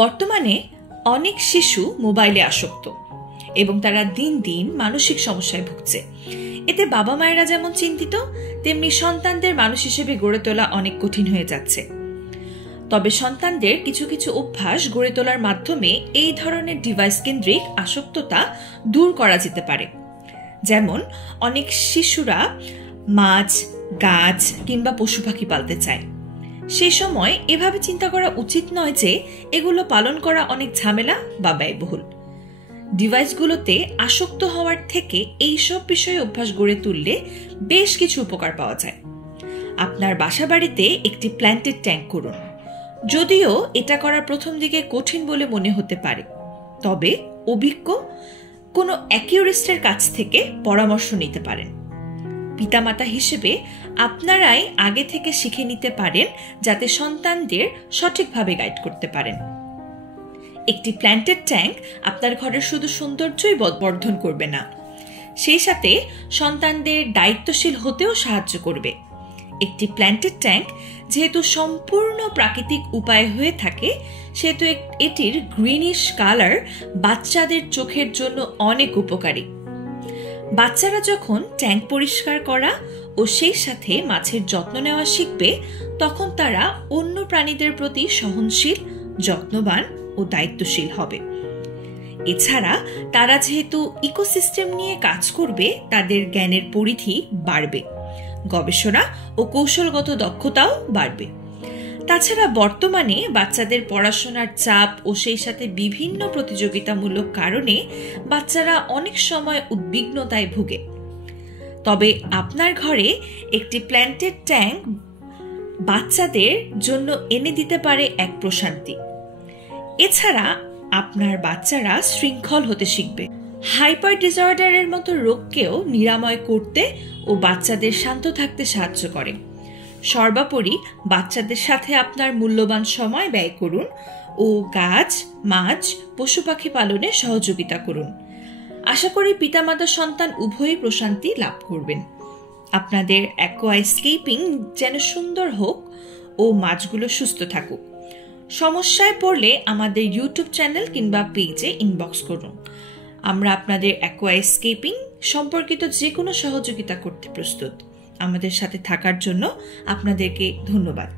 বর্তমানে অনেক শিশু মোবাইলে আসক্ত এবং তারা দিন দিন মানসিক সমস্যায় ভুগছে। এতে বাবা মায়েরা যেমন চিন্তিত, তেমনি সন্তানদের মানুষ হিসেবে গড়ে তোলা অনেক কঠিন হয়ে যাচ্ছে। তবে সন্তানদের কিছু কিছু অভ্যাস গড়ে তোলার মাধ্যমে এই ধরনের ডিভাইস কেন্দ্রিক আসক্ততা দূর করা যেতে পারে। যেমন অনেক শিশুরা মাছ, গাছ কিংবা পশু পাখি পালতে চায়। সেই সময় এভাবে চিন্তা করা উচিত নয় যে এগুলো পালন করা অনেক ঝামেলা বা ব্যয়বহুল। ডিভাইসগুলোতে আসক্ত হওয়ার থেকে এই সব বিষয়ে অভ্যাস গড়ে তুললে বেশ কিছু উপকার পাওয়া যায়। আপনার বাসা বাড়িতে একটি প্ল্যান্টেড ট্যাঙ্ক করুন। যদিও এটা করা প্রথম দিকে কঠিন বলে মনে হতে পারে, তবে অভিজ্ঞ কোনো অ্যাকিউরিস্টের কাছ থেকে পরামর্শ নিতে পারেন। পিতামাতা হিসেবে আপনারাই আগে থেকে শিখে নিতে পারেন যাতে সন্তানদের সঠিকভাবে গাইড করতে পারেন। একটি প্ল্যান্টেড ট্যাঙ্ক আপনার ঘরের শুধু সৌন্দর্যই বর্ধন করবে না, সেই সাথে সন্তানদের দায়িত্বশীল হতেও সাহায্য করবে। একটি প্ল্যান্টেড ট্যাঙ্ক যেহেতু সম্পূর্ণ প্রাকৃতিক উপায়ে হয়ে থাকে, সেহেতু এটির গ্রিনিশ কালার বাচ্চাদের চোখের জন্য অনেক উপকারী। বাচ্চারা যখন ট্যাঙ্ক পরিষ্কার করা ও সেই সাথে মাছের যত্ন নেওয়া শিখবে, তখন তারা অন্য প্রাণীদের প্রতি সহনশীল, যত্নবান ও দায়িত্বশীল হবে। এছাড়া তারা যেহেতু ইকোসিস্টেম নিয়ে কাজ করবে, তাদের জ্ঞানের পরিধি বাড়বে, গবেষণা ও কৌশলগত দক্ষতাও বাড়বে। তাছাড়া বর্তমানে বাচ্চাদের পড়াশোনার চাপ ও সেই সাথে বিভিন্ন প্রতিযোগিতামূলক কারণে বাচ্চারা অনেক সময় উদ্বিগ্নতায় ভুগে। তবে আপনার ঘরে একটি প্ল্যান্টেড ট্যাঙ্ক বাচ্চাদের জন্য এনে দিতে পারে এক প্রশান্তি। এছাড়া আপনার বাচ্চারা শৃঙ্খল হতে শিখবে। হাইপার ডিসঅর্ডারের মতো রোগকেও নিরাময় করতে ও বাচ্চাদের শান্ত থাকতে সাহায্য করে। সর্বোপরি বাচ্চাদের সাথে আপনার মূল্যবান সময় ব্যয় করুন ও গাছ, মাছ, পশু পাখি পালনে সহযোগিতা করুন। আশা করি পিতামাতা সন্তান উভয়ই প্রশান্তি লাভ করবেন। আপনাদের অ্যাকোয়াস্কেপিং যেন সুন্দর হোক ও মাছগুলো সুস্থ থাকুক। সমস্যায় পড়লে আমাদের ইউটিউব চ্যানেল কিংবা পেজে ইনবক্স করুন। আমরা আপনাদের অ্যাকোয়াস্কেপিং সম্পর্কিত যে কোনো সহযোগিতা করতে প্রস্তুত। আমাদের সাথে থাকার জন্য আপনাদেরকে ধন্যবাদ।